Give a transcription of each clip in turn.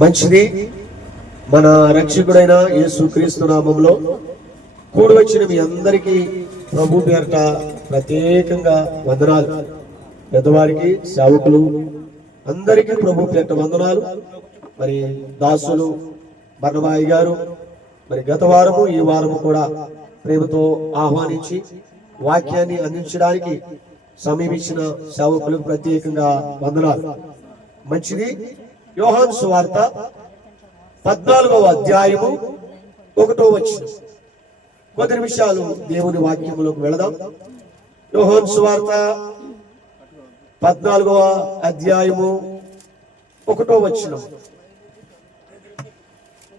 మంచిది. మన రక్షకుడైన యేసుక్రీస్తు నామములో కూడి వచ్చిన మీ అందరికీ ప్రభు పేరట ప్రత్యేకంగా వందనాలు. పెద్దవారికి, సేవకులు అందరికీ ప్రభు పేరట వందనాలు. మరి దాసులు బర్నబాయి గారు మరి గత వారము ఈ వారము కూడా ప్రేమతో ఆహ్వానించి వాక్యాన్ని అందించడానికి సమీపించిన సేవకులకు ప్రత్యేకంగా వందనాలు. మంచిది. యోహాను సువార్త 14వ అధ్యాయము 1వ వచనం. కొద్ది నిమిషాలు దేవుని వాక్యములోకి వెళదాం. యోహాను సువార్త 14వ అధ్యాయము 1వ వచనం.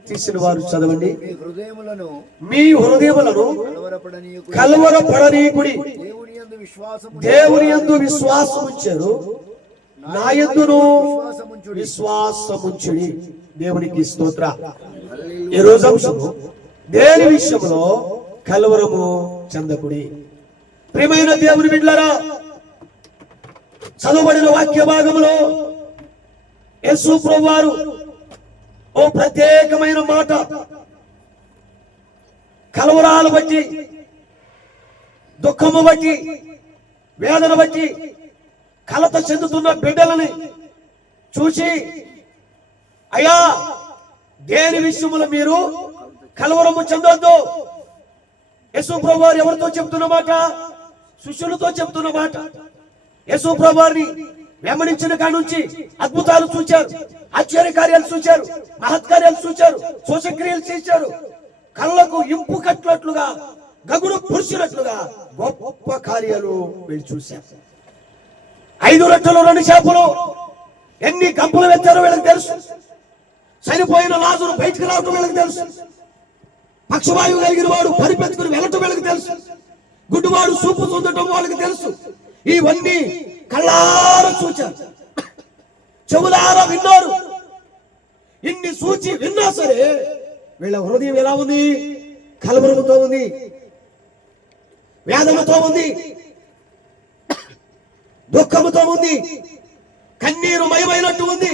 తీసిన వారు చదవండి. మీ హృదయములను కలవరపడనీకుడి. దేవుని యందు విశ్వాసముంచెరు, నా యందును విశ్వాసముంచుడి. దేవునికి స్తోత్ర. ఈ రోజు అంశము దేని విషయంలో కలవరము చెందకుడి. ప్రియమైన దేవుని బిడ్డలారా, చదవబడిన వాక్య భాగంలో యేసు ప్రభువారు ఓ ప్రత్యేకమైన మాట, కలవరాలు బట్టి, దుఃఖము బట్టి, వేదన బట్టి కలత చెందుతున్న బిడ్డలని చూసి, అయ్యా దేని విషయములో మీరు కలవరము చెందొద్దు. యేసు ప్రభువారు ఎవరితో చెప్తున్న మాట? శిష్యులతో చెప్తున్న మాట. యేసు ప్రభువారిని వెంబడించిన కాడి నుంచి అద్భుతాలు చూచారు, ఆశ్చర్యకార్యాలు చూచారు, మహత్కార్యాలు చూచారు, సూచక్రియలు చేశారు. కళ్ళకు ఇంపు కట్టినట్లుగా, గగుడు పురుషునట్లుగా గొప్ప కార్యాలు వీళ్ళు చూశారు. 5 రొట్టెలు 2 చేపలు ఎన్ని గంపలు వెళ్తారో వీళ్ళకి తెలుసు. చనిపోయిన లాజరు బయటకు రావటం వీళ్ళకి తెలుసు. పక్షవాయువు కలిగిన వాడు పరిపెత్తుకుని వెళ్ళటం వీళ్ళకి తెలుసు. గుడ్డివాడు చూపు చూడటం వాళ్ళకి తెలుసు. ఇవన్నీ కళ్ళారా చూచారు, చెవులారా విన్నారు. ఇన్ని చూచి విన్నా సరే వీళ్ళ హృదయం ఎలా ఉంది? కలవరముతో ఉంది, వేదనతో ఉంది, దుఃఖముతో ఉంది, కన్నీరు మయమైనట్టు ఉంది.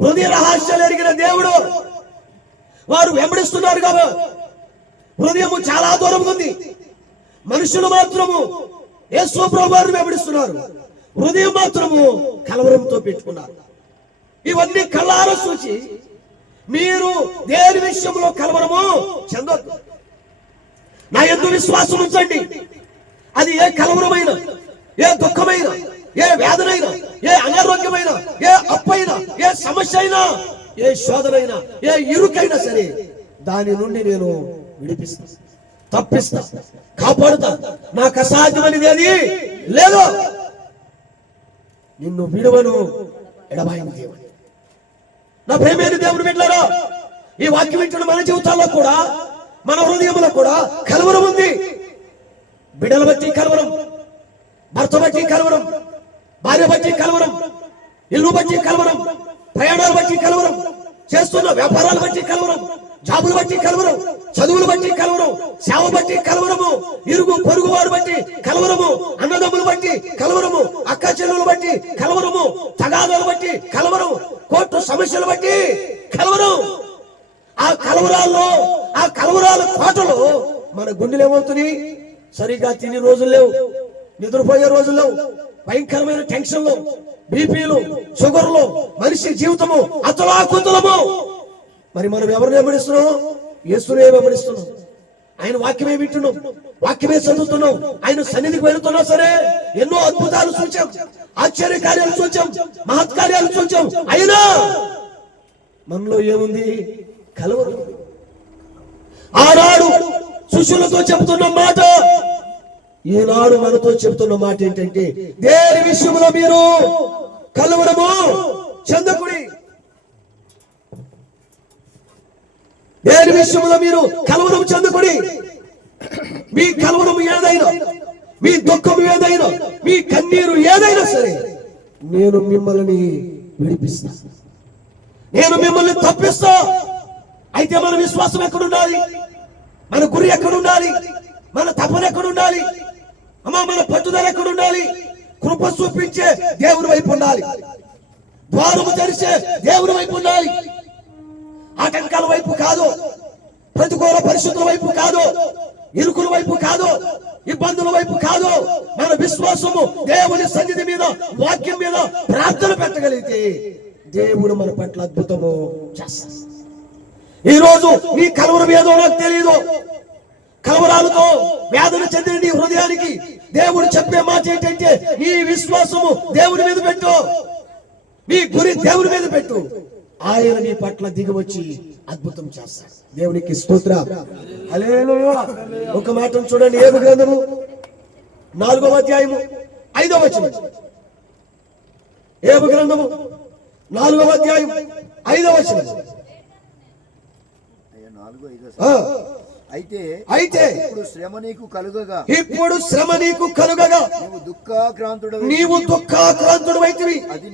హృదయ రహస్యాలు ఎరిగిన దేవుడు వారు వెంబడిస్తున్నారు కదా. హృదయము చాలా దూరం ఉంది. మనుషులు మాత్రము యేసు ప్రభువును వెంబడిస్తున్నారు, హృదయం మాత్రము కలవరంతో పెట్టుకున్నారు. ఇవన్నీ కళ్ళారా చూసి మీరు దేని విషయంలో కలవరము చెందొద్దు. నా యందు విశ్వాసం ఉంచండి. అది ఏ కలవరమైన, ఏ దుఃఖమైన, ఏ వేదనైనా, ఏ అనారోగ్యమైన, ఏ అప్పైనా, ఏ సమస్య అయినా, ఏ శోధనైనా, ఏ ఇరుకైనా సరే దాని నుండి నేను విడిపిస్తా, తప్పిస్తా, కాపాడుతా. నాకు అసాధ్యమనేది ఏది లేదు. నిన్ను విడువను, ఎడబాయని దేవుని. నా ప్రేమైన దేవుని బిడ్డలారా, ఈ వాక్యం వింటున్న మన జీవితాల్లో కూడా, మన హృదయంలో కూడా కలవరం ఉంది. బిడ్డల బట్టి కలవరం, భర్త బట్టి కలవరం, భార్య బట్టి కలవరం, ఇల్లు బట్టి కలవరం, ప్రయాణాలు బట్టి కలవరం, చేస్తున్న వ్యాపారాలు బట్టి కలవరం, జాబులు బట్టి కలవరం, చదువులు బట్టి కలవరం, సేవ బట్టి కలవరము, ఇరుగు పొరుగు వారు బట్టి కలవరము, అన్నదమ్ములు బట్టి కలవరము, అక్క చెల్లెలు బట్టి కలవరము, తగాదాలు బట్టి కలవరం, కోర్టు సమస్యలు బట్టి కలవరం. ఆ కలవరాల్లో, ఆ కలవరాల కోటలో మన గుండెలు ఏమవుతుంది? సరిగా తిని రోజులు లేవు, నిద్రపోయే రోజులు లేవు, భయంకరమైన టెన్షన్లు, బీపీలు, షుగర్లు, మనిషి జీవితము అతలాకుతలము. మరి మనం ఎవరిని వెంబడిస్తున్నాం? యేసునే వెంబడిస్తున్నాం. ఆయన వాక్యమే వింటున్నాం, వాక్యమే చదువుతున్నాం. ఆయన సన్నిధికి వెళుతున్నా సరే ఎన్నో అద్భుతాలు చూచాం, ఆశ్చర్యకార్యాలు చూచాం, మహత్కార్యాలు చూచాం. అయినా మనలో ఏముంది? కలవరం. ఆనాడు శిష్యులతో చెబుతున్న మాట ఈనాడు మనతో చెబుతున్న మాట ఏంటంటే, దేని విషయంలో మీరు కలవరము చెందకుడి. దేని విషయంలో మీరు కలవరం చెందకుడి. మీ కలవరం ఏదైనా, మీ దుఃఖం ఏదైనా, మీ కన్నీరు ఏదైనా సరే నేను మిమ్మల్ని విడిపిస్తా, నేను మిమ్మల్ని తప్పిస్తా. అయితే మన విశ్వాసం ఎక్కడుండాలి? మన గురి ఎక్కడుండాలి? మన తపన ఎక్కడుండాలి? అమ్మా మన పట్టుదల ఎక్కడుండాలి? కృప చూపించే దేవుని వైపు ఉండాలి. ద్వారము తెరిచే దేవుని వైపు ఉండాలి. ఆటంకాల వైపు కాదు, ప్రతికూల పరిస్థితుల వైపు కాదు, ఇరుకుల వైపు కాదు, ఇబ్బందుల వైపు కాదు. మన విశ్వాసము దేవుని సన్నిధి మీద, వాక్యం మీద ప్రార్థన పెట్టగలిగితే దేవుడు మన పట్ల అద్భుతము చేస్తాడు. ఈ రోజు నీ కలవరం ఏదో నాకు తెలియదు. కలవరాలతో వేదన చెందిన నీ హృదయానికి దేవుడు చెప్పే మాట ఏంటంటే, నీ విశ్వాసము దేవుని మీద పెట్టు, నీ గురి దేవుని మీద పెట్టు. ఆయన నీ పట్ల దిగి వచ్చి అద్భుతం చేస్తాడు. దేవునికి స్తోత్రం. హల్లెలూయా. ఒక మాటను చూడండి, ఏబు గ్రంథము 4వ అధ్యాయము 5వ వచనం. ఏబు గ్రంథము 4వ అధ్యాయం 5వ వచనం. అయితే ఇప్పుడు శ్రమ నీకు కలుగగా నీవు దుఃఖాక్రాంతుడవైతివి. అది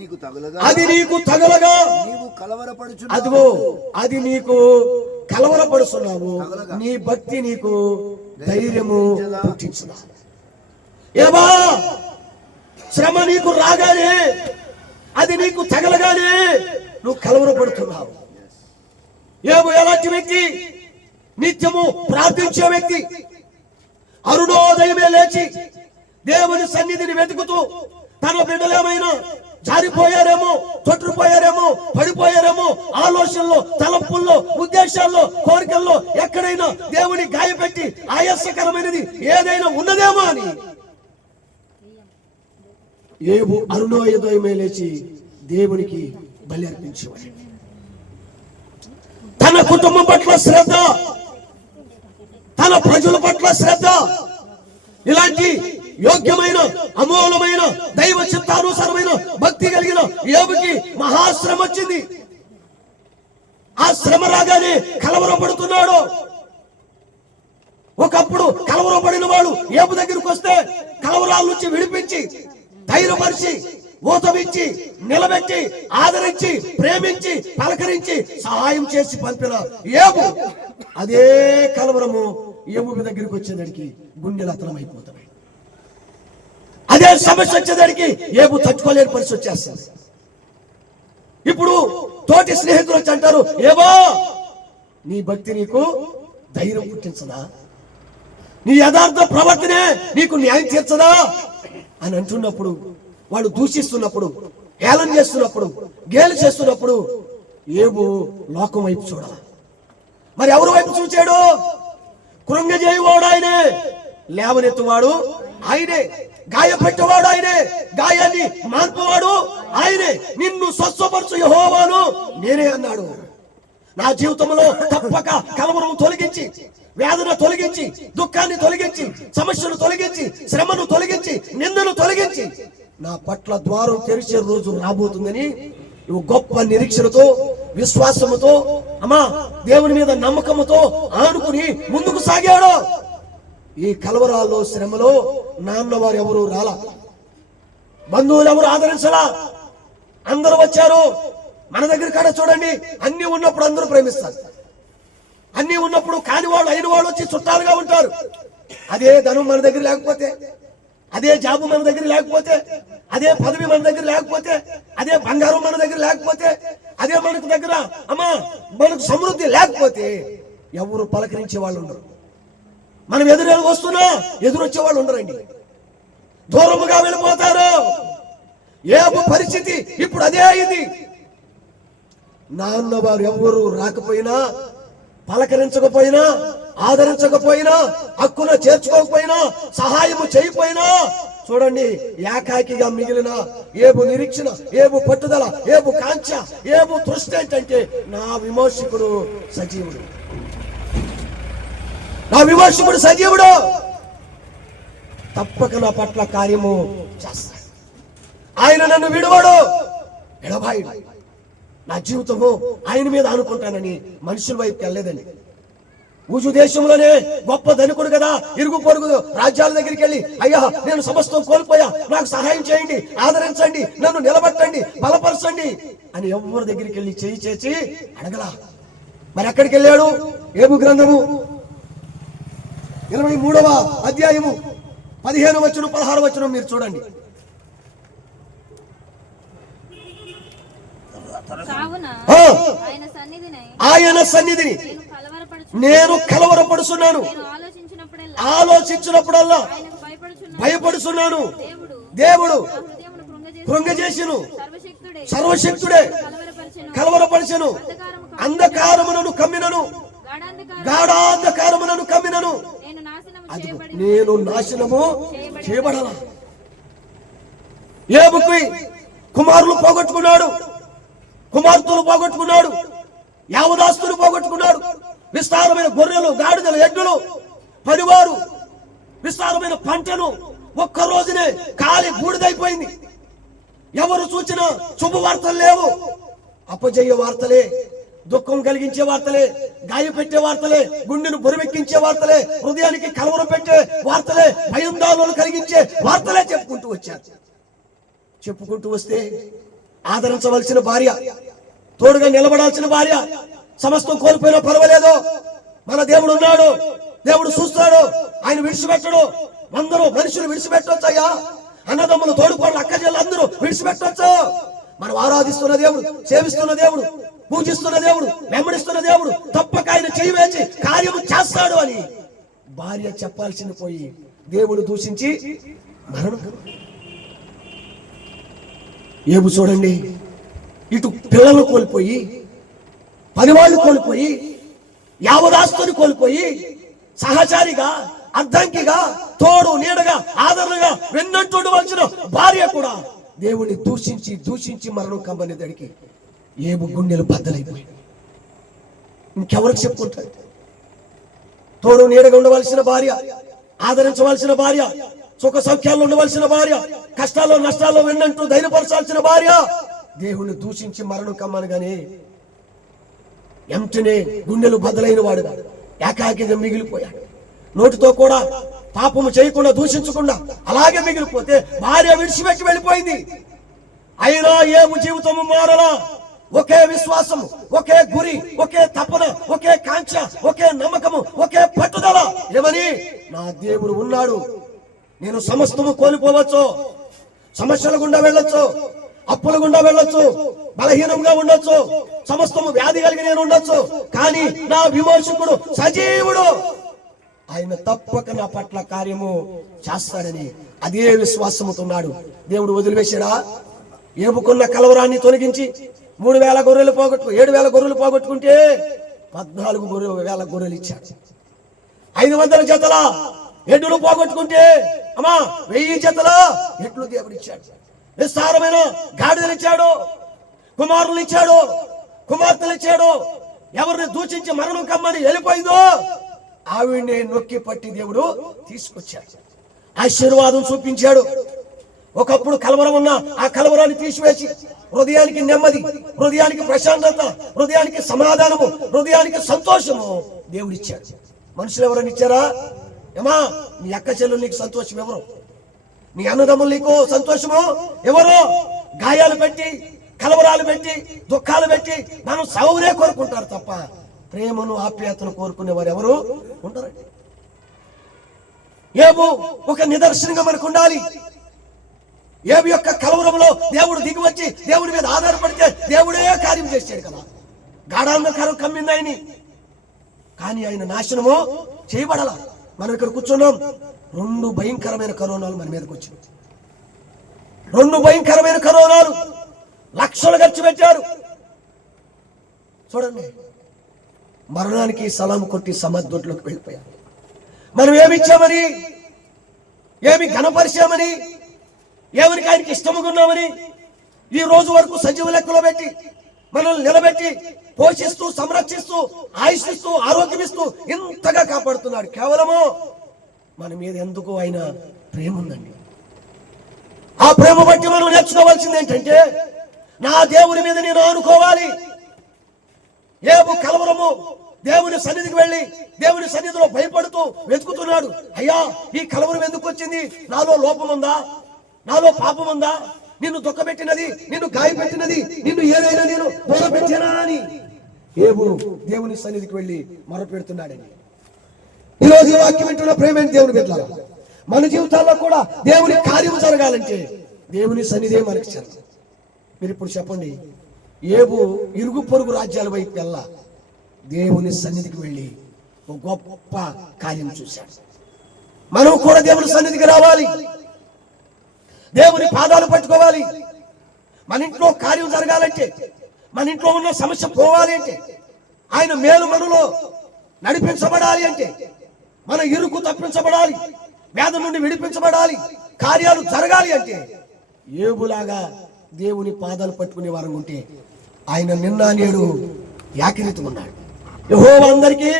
నీకు తగలగా నీవు కలవరపడుచు. అదిగో అది నీకు కలవరపడుచున్నావు. నీ భక్తి నీకు ధైర్యము పుట్టించున్నా. ఏవా, శ్రమ నీకు రాగానే, అది నీకు తగలగానే నువ్వు కలవరపడుతున్నావు. ఏవో ఎలాంటి వ్యక్తి? నిత్యము ప్రార్థించే వ్యక్తి. అరుణోదయమే లేచి దేవుని సన్నిధిని వెతుకుతూ తన బిడ్డలేమైనా జారిపోయారేమో, తొట్టుపోయారేమో, పడిపోయారేమో, ఆలోచనలో, తలంపుల్లో, ఉద్దేశాల్లో, కోరికల్లో ఎక్కడైనా దేవుని గాయపెట్టి ఆయాసకరమైనది ఏదైనా ఉన్నదేమో అని ఏబు అరుణోదయమే లేచి దేవునికి బలి అర్పించేవాడు. తన కుటుంబం పట్ల శ్రద్ధ, తన ప్రజల పట్ల శ్రద్ధ, ఇలాంటి యోగ్యమైన, అమూలమైన, దైవ చిత్తానుసారమైన భక్తి కలిగిన యోబుకి మహాశ్రమ వచ్చింది. ఆ శ్రమ రాగానే కలవరపడుతున్నాడు. ఒకప్పుడు కలవరపడిన వాడు యోబు దగ్గరికి వస్తే కలవరాల నుంచి విడిపించి, ధైర్యపరిచి, ఊతమిచ్చి, నిలబెట్టి, ఆదరించి, ప్రేమించి, పలకరించి, సహాయం చేసి పంపిన యోబు అదే కలవరము యోబు దగ్గరికి వచ్చేదానికి గుండెలు అతలమైపోతాయి. అదే సమస్య వచ్చేదానికి యోబు తట్టుకోలేని పరిస్థితి వచ్చేస్తుంది. ఇప్పుడు తోటి స్నేహితులు వచ్చి అంటారు, ఏవో నీ భక్తి నీకు ధైర్యం పుట్టించదా? నీ యథార్థ ప్రవర్తనే నీకు న్యాయం తీర్చదా అని అంటున్నప్పుడు, వాడు దూషిస్తున్నప్పుడు, హేళన చేస్తున్నప్పుడు, గేలు చేస్తున్నప్పుడు యోబు లోకం వైపు చూడాలి. మరి ఎవరి వైపు చూచాడు? కృంగజేయువాడు ఆయనే, లేవనెత్తువాడు ఆయనే, గాయపెట్టేవాడు ఆయనే, గాయాన్ని మాన్పువాడు ఆయనే, నిన్ను స్వస్థపరచు యెహోవాను నేనే అన్నాడు. నా జీవితంలో తప్పక కలవరం తొలగించి, వేదన తొలగించి, దుఃఖాన్ని తొలగించి, సమస్యను తొలగించి, శ్రమను తొలగించి, నిందను తొలగించి నా పట్ల ద్వారం తెరిచే రోజు రాబోతుందని నువ్వు గొప్ప నిరీక్షణతో, విశ్వాసముతో, అమ్మా దేవుని మీద నమ్మకముతో ఆనుకుని ముందుకు సాగాడు. ఈ కలవరాల్లో, శ్రమలో నాన్నవారు ఎవరు రాలా, బంధువులు ఎవరు ఆదరించలా. అందరూ వచ్చారు. మన దగ్గర కాడ చూడండి, అన్ని ఉన్నప్పుడు అందరూ ప్రేమిస్తారు. అన్ని ఉన్నప్పుడు కాని వాళ్ళు అయిన వాళ్ళు వచ్చి చుట్టాలుగా ఉంటారు. అదే ధనం మన దగ్గర లేకపోతే, అదే జాబు మన దగ్గర లేకపోతే, అదే పదవి మన దగ్గర లేకపోతే, అదే బంగారం మన దగ్గర లేకపోతే, అదే మనకు దగ్గర అమ్మా మనకు సమృద్ధి లేకపోతే ఎవరు పలకరించే వాళ్ళు ఉండరు. మనం ఎదురు వస్తున్నా ఎదురొచ్చే వాళ్ళు ఉండరండి, దూరముగా వెళ్ళిపోతారు. యోబు పరిస్థితి ఇప్పుడు అదే అయింది. నాన్నవారు ఎవరు రాకపోయినా, పలకరించకపోయినా, ఆదరించకపోయినా, హక్కున చేర్చుకోకపోయినా, సహాయము చేయకపోయినా, చూడండి ఏకాకిగా మిగిలిన యోబు నిరీక్షణ, యోబు పట్టుదల, యోబు కాంక్ష, యోబు దృష్టి ఏంటంటే నా విమోచకుడు సజీవుడు, నా విమోచకుడు సజీవుడు, తప్పక నా పట్ల కార్యము చేస్తాడు. ఆయన నన్ను విడువడు, ఎడబాయుడు. నా జీవితము ఆయన మీద అనుకుంటానని మనుషుల వైపు వెళ్ళలేదండి. ఊజు దేశంలోనే గొప్ప ధనికుడు కదా, ఇరుగు పొరుగు రాజ్యాల దగ్గరికి వెళ్ళి, అయ్యా నేను సమస్తం కోల్పోయా, నాకు సహాయం చేయండి, ఆదరించండి, నన్ను నిలబెట్టండి, బలపరచండి అని ఎవరి దగ్గరికి వెళ్ళి చేయి చేసి అడగలా. మరి ఎక్కడికి వెళ్ళాడు? యోబు గ్రంథము 23వ అధ్యాయము 15వ వచనం 16వ వచనం మీరు చూడండి. ఆ, ఆయన సన్నిధిని నేను కలవరపడుచున్నాను, ఆలోచించినప్పుడల్లా భయపడుచున్నాను. దేవుడు కృంగజేసిను, సర్వశక్తుడే కలవరపరిచెను. అంధకారములను కమ్మినను, గాఢాంధకారములను కమ్మినను. అది నేను నాశనము చేయబడాల. ఏబుకి కుమారులు పోగొట్టుకున్నాడు, కుమార్తెలు పోగొట్టుకున్నాడు, యావదాస్తులు పోగొట్టుకున్నాడు. విస్తారమైన గొర్రెలు, గాడిదలు, ఎడ్లు, పనివారు, విస్తారమైన పంటను ఒక్క రోజునే కాలి బూడిదైపోయింది. ఎవరు చూచినా శుభవార్తలు లేవు, అపజయ వార్తలే, దుఃఖం కలిగించే వార్తలే, గాయపెట్టే వార్తలే, గుండెను బరువెక్కించే వార్తలే, హృదయానికి కలవరం పెట్టే వార్తలే, భయందాలను కలిగించే వార్తలే చెప్పుకుంటూ వచ్చారు. చెప్పుకుంటూ వస్తే ఆదరించవలసిన భార్య, తోడుగా నిలబడాల్సిన భార్య సమస్తం కోల్పోయినా పర్వాలేదు, మన దేవుడు ఉన్నాడు, దేవుడు చూస్తాడు, ఆయన విడిచిపెట్టడు. అందరూ మనుషులు విడిచిపెట్టొచ్చు అయ్యా, అన్నదమ్ములు, తోడుకోళ్ళు, అక్కజల్లు అందరూ విడిచిపెట్టొచ్చు. మనం ఆరాధిస్తున్న దేవుడు, సేవిస్తున్న దేవుడు, పూజిస్తున్న దేవుడు, వెంబడిస్తున్న దేవుడు తప్పక ఆయన చేయి వేచి కార్యము చేస్తాడు అని భార్య చెప్పాల్సింది పోయి దేవుడు దూషించి మరణం. ఏబు చూడండి, ఇటు పిల్లలు కోల్పోయి, పనివాళ్ళు కోల్పోయి, యావదాస్తుని కోల్పోయి, సహచారిగా, అర్ధంకిగా, తోడు నీడగా, ఆదరణగా వెన్నంటుండవలసిన భార్య కూడా దేవుణ్ణి దూషించి దూషించి మరణం కమ్మనేదానికి ఏబు గుండెలు బద్దలైపోయాయి. ఇంకెవరికి చెప్పుకుంటాడు? తోడు నీడగా ఉండవలసిన భార్య, ఆదరించవలసిన భార్య, సుఖ సౌఖ్యాల్లో ఉండవలసిన భార్య, కష్టాల్లో నష్టాల్లో వెన్నంటూ ధైర్యపరచాల్సిన భార్య దేవుణ్ణి దూషించి మరణం కమ్మనగానే ఎంటనే గుండెలు బద్దలైన వాడుగా ఏకాకిగా మిగిలిపోయాడు. నోటితో కూడా పాపము చేయకుండా, దూషించకుండా అలాగే మిగిలిపోతే భార్య విడిచిపెట్టి వెళ్ళిపోయింది. అయినా ఏము జీవితము మారలా. ఒకే విశ్వాసము, ఒకే గురి, ఒకే తపన, ఒకే కాంక్ష, ఒకే నమ్మకము, ఒకే పట్టుదల. ఏమని? నా దేవుడు ఉన్నాడు, నేను సమస్తము కోల్పోవచ్చు, సమస్యల గుండా వెళ్ళొచ్చు, అప్పుల గుండా వెళ్ళొచ్చు, బలహీనంగా ఉండొచ్చు, సమస్తము వ్యాధి కలిగి నేను ఉండొచ్చు, కానీ నా విమోచకుడు సజీవుడు, ఆయన తప్పక నా పట్ల కార్యము చేస్తాడని అదే విశ్వాసముతున్నాడు. దేవుడు వదిలివేశాడా? ఏబుకున్న కలవరాన్ని తొలగించి 3,000 గొర్రెలు 7,000 గొర్రెలు పోగొట్టుకుంటే 14,000 గొర్రెలు ఇచ్చాడు. 500 జతల ఎడ్లు పోగొట్టుకుంటే 1000 జతల ఎడ్లు దేవుడు ఇచ్చాడు. విస్తారమైన గాడిదలు ఇచ్చాడు, కుమారులు ఇచ్చాడు, కుమార్తెలు ఇచ్చాడు. ఎవరిని దూషించి మరణం కమ్మని వెళ్ళిపోయిందో ఆవిడ్ని నొక్కి పట్టి దేవుడు తీసుకొచ్చాడు, ఆశీర్వాదం చూపించాడు. ఒకప్పుడు కలవరం ఉన్న ఆ కలవరాన్ని తీసివేసి హృదయానికి నెమ్మది, హృదయానికి ప్రశాంతత, హృదయానికి సమాధానము, హృదయానికి సంతోషము దేవుడిచ్చాడు. మనుషులు ఎవరైనా ఇచ్చారా? ఏమా నీ అక్క చెల్లెలు నీకు సంతోషం ఎవరు? నీ అన్నదమ్ములు నీకు సంతోషము ఎవరు? గాయాలు పెట్టి, కలవరాలు పెట్టి, దుఃఖాలు పెట్టి మనం సౌరే కోరుకుంటారు తప్ప ప్రేమను, ఆప్యాయతను కోరుకునే వారు ఎవరు ఉండరండి. ఏబు ఒక నిదర్శనంగా మనకు ఉండాలి. ఏబు యొక్క కలవరంలో దేవుడు దిగివచ్చి దేవుడి మీద ఆధారపడితే దేవుడే కార్యం చేశాడు కదా. గాఢాంధకారం కమ్మింది ఆయన్ని, కానీ ఆయన నాశనము చేయబడాల. మనం ఇక్కడ కూర్చున్నాం, 2 భయంకరమైన కరోనాలు మన మీదకి వచ్చింది. 2 భయంకరమైన కరోనాలు, లక్షలు ఖర్చు పెట్టారు. చూడండి, మరణానికి సలాం కొట్టి సమాధుల్లోకి వెళ్ళిపోయారు. మనం ఏమిచ్చామని, ఏమి ఘనపరిచామని, ఎవరికి ఆయనకి ఇష్టముగా ఉన్నామని ఈ రోజు వరకు సజీవ లెక్కలో పెట్టి మనల్ని నిలబెట్టి పోషిస్తూ, సంరక్షిస్తూ, ఆయుషిస్తూ, ఆరోగ్యమిస్తూ ఇంతగా కాపాడుతున్నాడు. కేవలము మన మీద ఎందుకు ఆయన ప్రేమ ఉందండి. ఆ ప్రేమ బట్టి మనం నేర్చుకోవాల్సింది ఏంటంటే, నా దేవుని మీద నేను ఆనుకోవాలి. ఏబు కలవరము దేవుని సన్నిధికి వెళ్ళి దేవుని సన్నిధిలో భయపడుతూ వెతుకుతున్నాడు. అయ్యా, ఈ కలవరం ఎందుకు వచ్చింది? నాలో లోపం ఉందా? నాలో పాపం ఉందా? నిన్ను దుఃఖపెట్టినది, నిన్ను గాయపెట్టినది, నిన్ను ఏదైనా నేను దూరపెట్టినా అని ఏబు దేవుని సన్నిధికి వెళ్ళి మొరపెడుతున్నాడని. ఈరోజు ఈ వాక్యం వింటున్న ప్రేమైన దేవుని బిడ్డలారా, మన జీవితాల్లో కూడా దేవుని కార్యము జరగాలంటే దేవుని సన్నిధే మనకి చేయాలి. మీరు ఇప్పుడు చెప్పండి, ఏబు ఇరుగు పొరుగు రాజ్యాల వైపు వెళ్ళా దేవుని సన్నిధికి వెళ్ళి ఒక గొప్ప కార్యం చూశాడు. మనం కూడా దేవుని సన్నిధికి రావాలి, దేవుని పాదాలు పట్టుకోవాలి. మన ఇంట్లో కార్యం జరగాలంటే, మన ఇంట్లో ఉన్న సమస్య పోవాలి అంటే, ఆయన మేలు మనలో నడిపించబడాలి అంటే, మన ఇరుకు తప్పించబడాలి, వేదన నుండి విడిపించబడాలి, కార్యాలు జరగాలి అంటే ఏబులాగా దేవుని పాదాలు పట్టుకునే వారం ఉంటే ఆయన నిన్న నేడు ఏకరీతిగా ఉన్నాడు. యెహోవా అందరికీ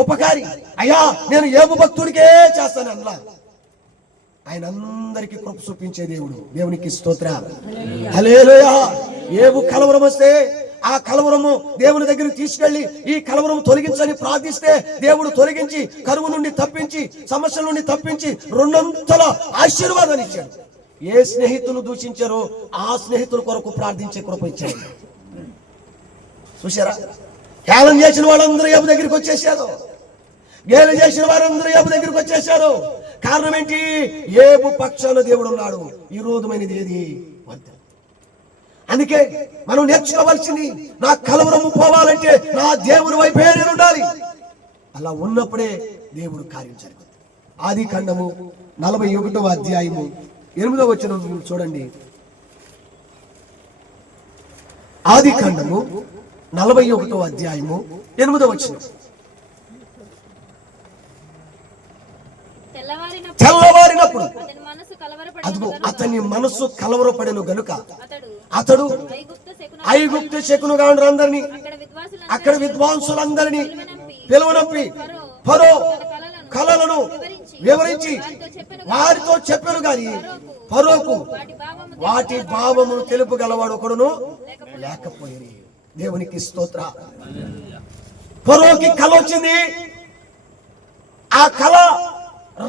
ఉపకారి. అయ్యా నేను ఏబు భక్తుడికే చేస్తాను అన్నా. ఆయన అందరికీ కృప చూపించే దేవుడు. దేవునికి స్తోత్రం. హల్లెలూయా. ఏబు కలవరం వస్తే ఆ కలవరము దేవుని దగ్గరికి తీసుకెళ్లి ఈ కలవరం తొలగించని ప్రార్థిస్తే దేవుడు తొలగించి కరువు నుండి తప్పించి సమస్యల నుండి తప్పించి రెండంతల ఆశీర్వాదాన్ని ఇచ్చాడు. ఏ స్నేహితులు దూషించారో ఆ స్నేహితుల కొరకు ప్రార్థించే కృప ఇచ్చాడు. చూసారా? హేళన చేసిన వాళ్ళందరూ ఏబు దగ్గరికి వచ్చేసారు, గేలు చేసిన వారందరూ ఏబు దగ్గరికి వచ్చేసారు. కారణం ఏంటి? ఏబు పక్షాన దేవుడు ఉన్నాడు. ఈ రోజుమైనది ఏది వద్ద. అందుకే మనం నేర్చుకోవాల్సింది, నా కలవరము పోవాలంటే నా దేవుని వైపే నేను ఉండాలి. అలా ఉన్నప్పుడే దేవుడు కార్యం జరుగుతుంది. ఆది కాండము 41వ అధ్యాయము 8వ వచనం చూడండి. ఆది కాండము 41వ అధ్యాయము 8వ వచనం. తెల్లవారినప్పుడు అదిగో అతని మనసు కలవరపడెను గనుక అతడు ఐగుప్తు శకునుగాండ్రందరినీ అక్కడ విద్వాంసులందరినీ పిలువనొప్పి ఫరో కలలను వివరించి వారితో చెప్పాను గాని ఫరోకు వాటి భావమును తెలుపు గలవాడు ఒకడును లేకపోయింది. దేవునికి స్తోత్ర. ఫరోకి కల వచ్చింది. ఆ కళ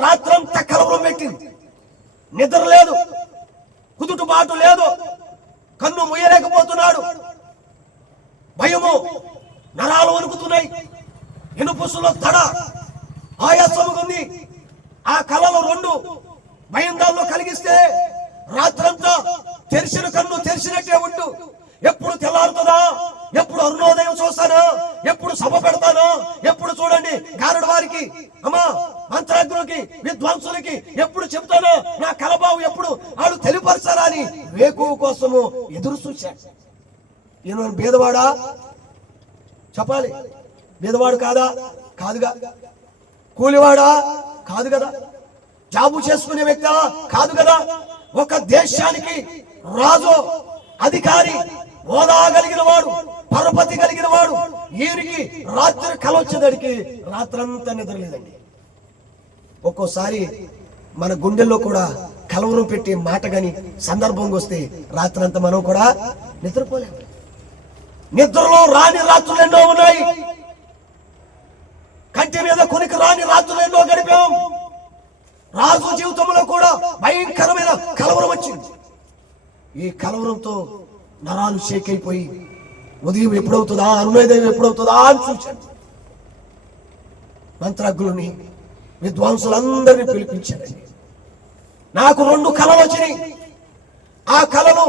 రాత్రంతా కలవరం పెట్టింది. నిద్ర లేదు, కుదుటబాటు లేదు, కన్ను ముయ్యలేకపోతున్నాడు. భయము, నరాలు వణుకుతున్నాయి, ఇనుపుసులో తడ, ఆయాసముంది. ఆ కళలో రెండు భయం దానిలో కలిగిస్తే రాత్రంతా తెరిచిన కన్ను తెరిచినట్టే ఉంటూ ఎప్పుడు తెల్లారుతుందా, ఎప్పుడు అరుణోదయం చూస్తాను, ఎప్పుడు సభ పెడతాను, ఎప్పుడు చూడండి గారుడు వారికి అమ్మా మంత్రాగ్రులకి విద్వాంసులకి ఎప్పుడు చెప్తాను, నా కలబావు ఎప్పుడు ఆడు తెలియపరచారా అని వేకువ కోసము ఎదురు చూశాడు. ఈయన బీదవాడా? చెప్పాలి. బీదవాడు కాదా? కాదుగా. కూలివాడా? కాదు కదా. జాబు చేసుకునే వ్యక్తి కాదు కదా. ఒక దేశానికి రాజు, అధికారి, హోదా కలిగిన వాడు, పరపతి కలిగిన వాడు. ఈయనకి రాత్రి కల వచ్చేదానికి రాత్రంతా నిద్రలేదండి. ఒక్కోసారి మన గుండెల్లో కూడా కలవరం పెట్టి మాట గాని సందర్భంగా వస్తే రాత్రంతా మనం కూడా నిద్రపోలేము. నిద్రలో రాని రాత్రులు ఎన్నో ఉన్నాయి. కంటి మీద కొనికి రాని రాత్రులు ఎన్నో గడిపాం. రాజు జీవితంలో కూడా భయంకరమైన కలవరం వచ్చింది. ఈ కలవరంతో నరాలు షేక్ అయిపోయి ఉదయం ఎప్పుడవుతుందా, అరుణోదయం ఎప్పుడవుతుందా అని చూశాను. మంత్రాగ్రులని విద్వాంసులందరినీ పిలిపించారండి. నాకు 2 కళలు వచ్చినాయి. ఆ కళలు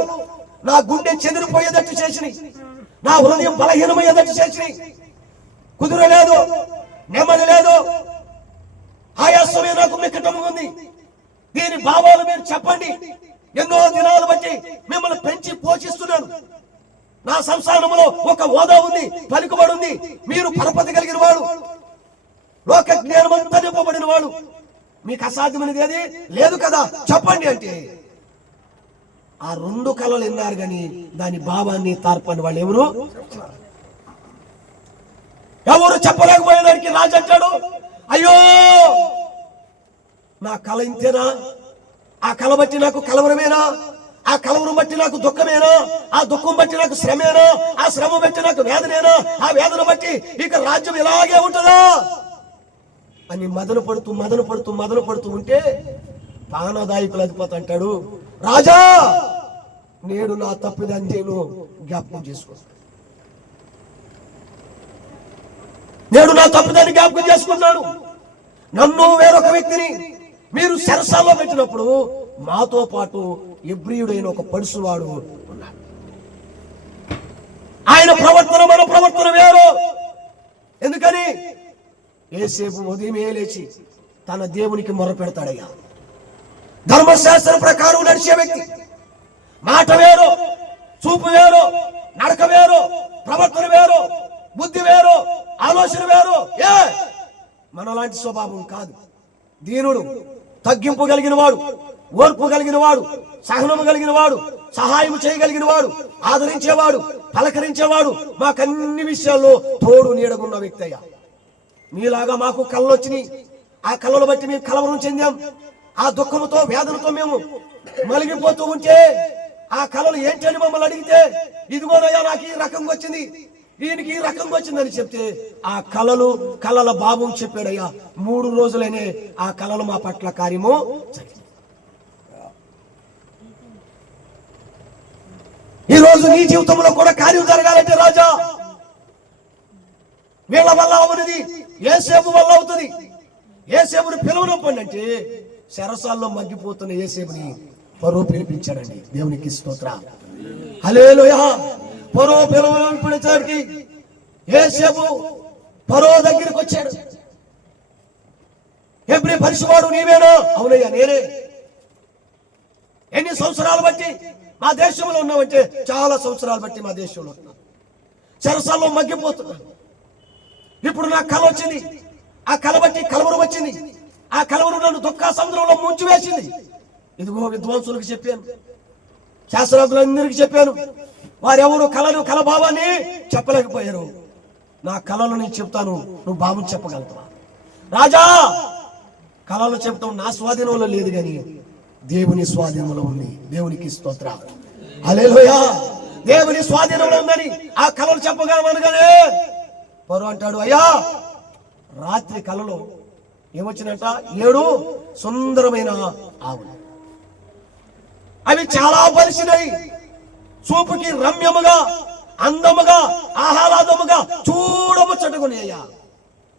నా గుండె చెదిరిపోయేటట్టు చేసినాయి, నా హృదయం బలహీనమయ్యేటట్టు చేసినాయి. కుదురలేదు, నెమ్మది లేదు, ఆయాసమే నాకు మిక్కటం ఉంది. దీని భావాలు మీరు చెప్పండి. ఎన్నో దినాలు బట్టి మిమ్మల్ని పెంచి పోషిస్తున్నాను. నా సంసారంలో ఒక హోదా ఉంది, పలుకుబడి ఉంది. మీరు పరపతి కలిగిన వాడు, లోక జ్ఞానం అంతా నింపబడిన వాడు. మీకు అసాధ్యమైనది ఏది లేదు కదా, చెప్పండి అంటే ఆ 2 కళలు విన్నారు కానీ దాని భావాన్ని తార్పని వాళ్ళు ఎవరు చెప్పలేకపోయేదానికి రాజు అంటాడు, అయ్యో నా కళ ఇంతేనా? ఆ కళ బట్టి నాకు కలవరమేనా? ఆ కలవరం బట్టి నాకు దుఃఖమేనా? ఆ దుఃఖం బట్టి నాకు శ్రమేనా? ఆ శ్రమ బట్టి నాకు వేదనేనా? ఆ వేదన బట్టి ఇక రాజ్యం ఇలాగే ఉంటుందా అని మదన పడుతూ ఉంటే పానదాయకులు అధిపతి అంటాడు, రాజా నేడు నా తప్పిదాన్ని నేను జ్ఞాపకం చేసుకున్నాను. నేడు నా తప్పిదాన్ని జ్ఞాపకం చేసుకున్నాను. నన్ను వేరొక వ్యక్తిని మీరు చెరసాల్లో పెట్టినప్పుడు మాతో పాటు ఎబ్రియుడైన ఒక పడుసువాడు ఉన్నాడు. ఆయన ప్రవర్తన మన ప్రవర్తన వేరు. ఎందుకని? యేసేపు ఉదయమే లేచి తన దేవునికి మొర పెడతాడయ్యా. ధర్మశాస్త్రం ప్రకారం నడిచే వ్యక్తి మాట వేరు, చూపు వేరు, నడక వేరు, ప్రవర్తన వేరు, బుద్ధి వేరు, ఆలోచన వేరు. మనలాంటి స్వభావం కాదు. దీనుడు, తగ్గింపు కలిగిన వాడు, ఓర్పు కలిగిన వాడు, సహనము కలిగిన వాడు, సహాయం చేయగలిగిన వాడు, ఆదరించేవాడు, పలకరించేవాడు, మాకన్ని విషయాల్లో తోడు నీడగున్న వ్యక్తి అయ్యా. మీలాగా మాకు కళ్ళు వచ్చినాయి. ఆ కళ్ళను బట్టి మేము కలవరం చెందాం. ఆ దుఃఖంతో వేదనతో మేము మలిగిపోతూ ఉంటే ఆ కళలు ఏంటి అని మమ్మల్ని అడిగితే, ఇదిగోనయ్యా నాకు ఈ రకంగా వచ్చింది, దీనికి ఈ రకంగా వచ్చిందని చెప్తే ఆ కళల భావం చెప్పాడయ్యా. 3 రోజులనే ఆ కళలు మా పట్ల కార్యము. ఈ రోజు నీ జీవితంలో కూడా కార్యం జరగాలంటే రాజా, వీళ్ళ వల్ల అవునది యేసేపు వల్ల అవుతుంది. యేసేపుని పిలువనప్పండి అంటే శరసాల్లో మగ్గిపోతున్న యేసేపుని ఫరో పిలిపించాడండి. దేవునికి స్తోత్రం. హల్లెలూయా. ఫరో పిలిపించడానికి యేసేపు ఫరో దగ్గరికి వచ్చాడు. హెబ్రీ పరిశువాడు నీవేనా? అవునయ్యా నేనే. ఎన్ని సంవత్సరాలు బట్టి మా దేశంలో ఉన్నామంటే చాలా సంవత్సరాలు బట్టి మా దేశంలో ఉన్నాం. చెరసాల్లో మగ్గిపోతున్నాను. ఇప్పుడు నాకు కల వచ్చింది. ఆ కల బట్టి కలవరం వచ్చింది. ఆ కలవరం నన్ను దుఃఖ సముద్రంలో ముంచి వేసింది. ఇదిగో విద్వాంసులకు చెప్పాను, శాస్త్రజ్ఞులందరికీ చెప్పాను. వారెవరు కల భావాన్ని చెప్పలేకపోయారు. నా కళలు నేను చెప్తాను, నువ్వు భావం చెప్పగలుగుతావా? రాజా, కళలు చెప్తాం నా స్వాధీనంలో లేదు కానీ దేవుని స్వాధీనంలో ఉంది. దేవునికి స్తోత్రం. హల్లెలూయా. దేవుని స్వాధీనంలో ఉందని ఆ కళలు చెప్పగలమనగానే ఫరో అంటాడు, అయ్యా రాత్రి కళలో ఏమొచ్చినట్ట? 7 సుందరమైన ఆవులు. అవి చాలా బలిసినాయి. చూపుకి రమ్యముగా, అందముగా, ఆహ్లాదముగా, చూడముచ్చటగుని. అయ్యా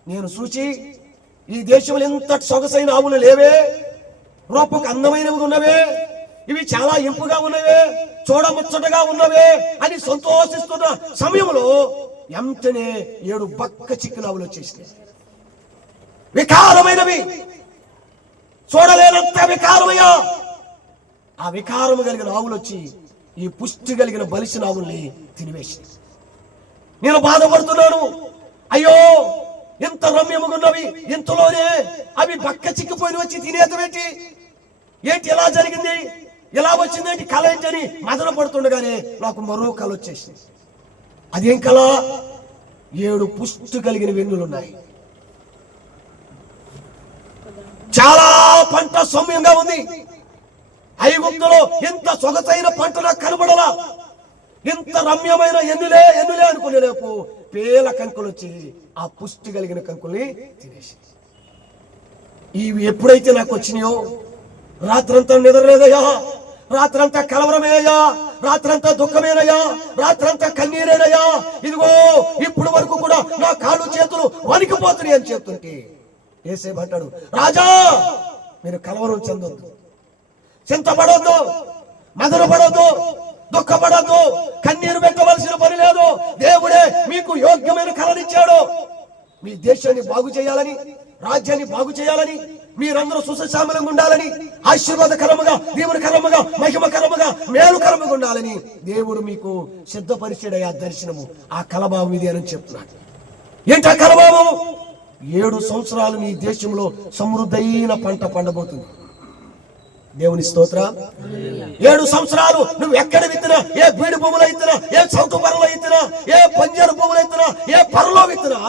నేను చూచి ఈ దేశంలో ఎంత సొగసైన ఆవులు లేవే, రూపకు అందమైనవి ఉన్నవే, ఇవి చాలా ఇంపుగా ఉన్నవే, చూడముచ్చటగా ఉన్నవే అని సంతోషిస్తున్న సమయంలో ఎంతనే 7 బక్క చిక్కుల ఆవులు వచ్చేసినాయి. వికారమైనవి, చూడలేనంత వికారమయ్యా. ఆ వికారము కలిగిన ఆవులు వచ్చి ఈ పుష్టి కలిగిన బలిసిన ఆవుల్ని తినివేసి, నేను బాధపడుతున్నాను. అయ్యో ఎంత రమ్యముగా ఉన్నవి, ఇంతలోనే అవి బక్క చిక్కిపోయి వచ్చి తినేతమేంటి? ఏంటి ఎలా జరిగింది, ఎలా వచ్చిందేంటి, కళ ఏంటని మదన పడుతుండగానే నాకు మరో కళ వచ్చేసింది. అదేం కళ? 7 పుష్టి కలిగిన వెన్నులున్నాయి. చాలా పంట సౌమ్యంగా ఉంది. ఐగుప్తులో ఇంత సొగసైన పంట నాకు కనబడలా. ఇంత రమ్యమైన ఎన్నులే అనుకునే లేపు పేల కంకులు వచ్చి ఆ పుష్టి కలిగిన కంకుల్ని తినేసి, ఇవి ఎప్పుడైతే నాకు వచ్చినాయో రాత్రంతా నిద్రలేదయ్యా, రాత్రంతా కలవరమేనయ్యా, రాత్రంతా దుఃఖమేనయ్యా, రాత్రంతా కన్నీరేనయ్యా. ఇదిగో ఇప్పుడు వరకు కూడా నా కాళ్ళు చేతులు వణికిపోతున్నాయి అని చెప్తుంటే యేసేపు అంటాడు, రాజా మీరు కలవరం చెందొద్దు, చింతపడొద్దు, మదనపడొద్దు, దుఃఖపడొద్దు, కన్నీరు పెట్టవలసిన పని లేదు. దేవుడే మీకు యోగ్యమైన కలనిచ్చాడు. మీ దేశాన్ని బాగు చేయాలని, రాజ్యాన్ని బాగు చేయాలని, మీరందరూ సుశశామలంగా ఉండాలని, ఆశీర్వాదకరముగా, దేవునికరముగా, మహిమకరముగా, మేలుకరముగా ఉండాలని దేవుడు మీకు సిద్ధపరిచాడయ్యా. దర్శనము ఆ కలభావం ఇది అని చెప్తున్నాడు. ఏంటా కలభావం? 7 సంవత్సరాలు నీ దేశంలో సమృద్ధైన పంట పండబోతుంది. దేవుని స్తోత్రం. 7 సంవత్సరాలు నువ్వు ఎక్కడ విత్తినా, ఏ బీడు భూములు అయితేనా, ఏ చౌక పరలో అయితేనా, ఏ పంజారు భూములు అయితేనా, ఏ పరలో విత్తినా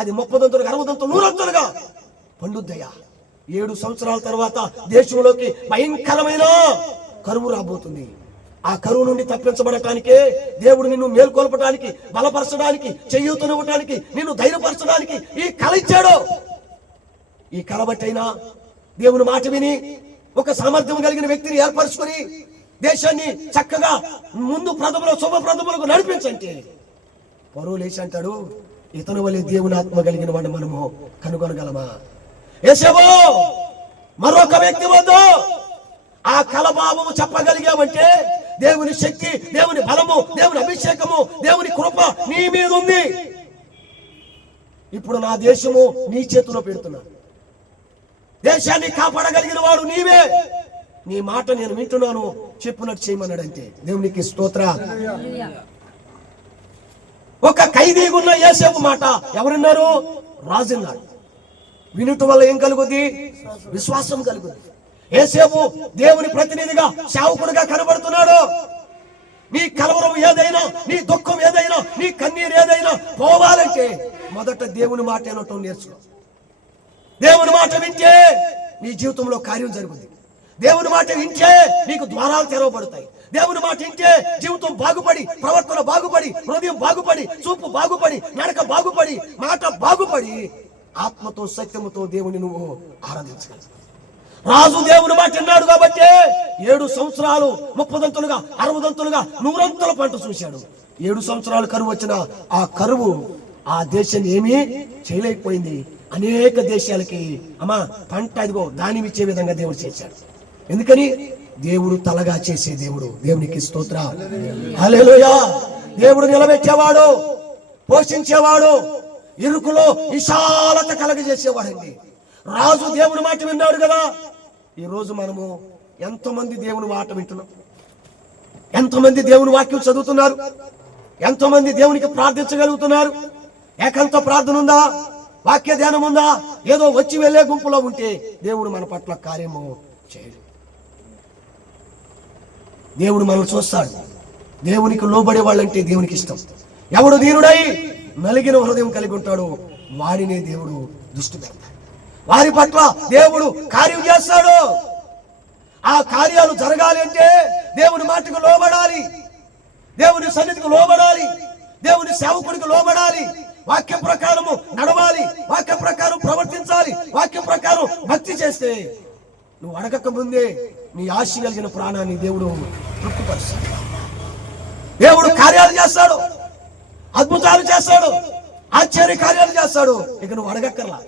అది 30 దంతులుగా, 60 దంతులు, 100 దంతులుగా పండుద్దయ్యా. 7 సంవత్సరాల తర్వాత దేశంలోకి భయంకరమైన కరువు రాబోతుంది. ఆ కరువు నుండి తప్పించబడటానికే దేవుడు నిన్ను మేల్కొల్పడానికి, బలపరచడానికి, చేయూతనివ్వడానికి, నిన్ను ధైర్యపరచడానికి ఈ కళ ఇచ్చాడు. ఈ కళ బట్టైనా దేవుని మాట విని ఒక సామర్థ్యం కలిగిన వ్యక్తిని ఏర్పరచుకొని దేశాన్ని చక్కగా ముందు శుభ ప్రథములకు నడిపించంటే ఫరో లేచి అంటాడు, ఇతను వలె దేవుని ఆత్మ కలిగిన వాడు మనము కనుగొనగలమా? యేసేపు మరొక వ్యక్తి వద్దు ఆ కలభావము చెప్పగలిగామంటే దేవుని శక్తి, దేవుని బలము, దేవుని అభిషేకము, దేవుని కృప నీ మీద ఉంది. ఇప్పుడు నా దేశము నీ చేతిలో పెడుతున్నాను. దేశాన్ని కాపాడగలిగిన వాడు నీవే. నీ మాట నేను వింటున్నాను, చెప్పినట్టు చేయమన్నాడంతే. దేవునికి స్తోత్ర. ఒక ఖైదీగా ఉన్న యోసేపు మాట ఎవరున్నారు? రాజున్నారు. వినుట వల్ల ఏం కలుగుద్ది? విశ్వాసం కలుగుద్ది. యోసేపు దేవుని ప్రతినిధిగా, సేవకుడిగా కనబడుతున్నాడు. నీ కలవరం ఏదైనా, నీ దుఃఖం ఏదైనా, నీ కన్నీరు ఏదైనా పోవాలంటే మొదట దేవుని మాట వినటం నేర్చుకో. దేవుని మాట వింటే నీ జీవితంలో కార్యం జరుగుతుంది. దేవుని మాట వింటే నీకు ద్వారాలు తెరవబడతాయి. దేవుని మాట వింటే జీవితం బాగుపడి, ప్రవర్తన బాగుపడి, హృదయం బాగుపడి, చూపు బాగుపడి, నడక బాగుపడి, మాట బాగుపడి, ఆత్మతో సత్యముతో దేవుని నువ్వు ఆరాధించగలవు. రాజు దేవుని మాట విన్నాడు కాబట్టి 7 సంవత్సరాలు 30 దంతులుగా, 60 దంతులుగా, 100 పంట చూశాడు. 7 సంవత్సరాలు కరువు వచ్చిన ఆ కరువు ఆ దేశాన్ని ఏమీ చేయలేకపోయింది. అనేక దేశాలకి అమ్మా పంట అదిగో ధాన్యం ఇచ్చే విధంగా దేవుడు చేశాడు. ఎందుకని? దేవుడు తలగా చేసే దేవుడు. దేవునికి స్తోత్ర. హల్లెలూయా. దేవుడు నిలబెట్టేవాడు, పోషించేవాడు, ఇరుకులో విశాలత కలగజేసేవాడండి. రాజు దేవుని మాట విన్నాడు కదా. ఈ రోజు మనము ఎంతమంది దేవుని మాట వింటున్నాం? ఎంతమంది దేవుని వాక్యం చదువుతున్నారు? ఎంతమంది దేవునికి ప్రార్థించగలుగుతున్నారు? ఏకాంత ప్రార్థన ఉందా? వాక్య ధ్యానం ఉందా? ఏదో వచ్చి వెళ్ళే గుంపులో ఉంటే దేవుడు మన పట్ల కార్యము చేయడు. దేవుడు మనల్ని చూస్తాడు. దేవునికి లోబడే వాళ్ళంటే దేవునికి ఇష్టం. ఎవడు దీనుడై నలిగిన హృదయం కలిగి ఉంటాడో వాడినే దేవుడు దృష్టి పెడతాడు. వారి పట్ల దేవుడు కార్యం చేస్తాడు. ఆ కార్యాలు జరగాలి అంటే దేవుని మాటకు లోబడాలి, దేవుని సన్నిధికి లోబడాలి, దేవుని సేవకుడికి లోబడాలి, వాక్య ప్రకారము నడవాలి, వాక్య ప్రకారం ప్రవర్తించాలి, వాక్య ప్రకారం భక్తి చేస్తే నువ్వు అడగక ముందే నీ ఆశ కలిగిన ప్రాణాన్ని దేవుడు తృప్తిపరుస్తాడు. దేవుడు కార్యాలు చేస్తాడు, అద్భుతాలు చేస్తాడు, ఆశ్చర్య కార్యాలు చేస్తాడు. ఇక నువ్వు అడగక్కర్లా.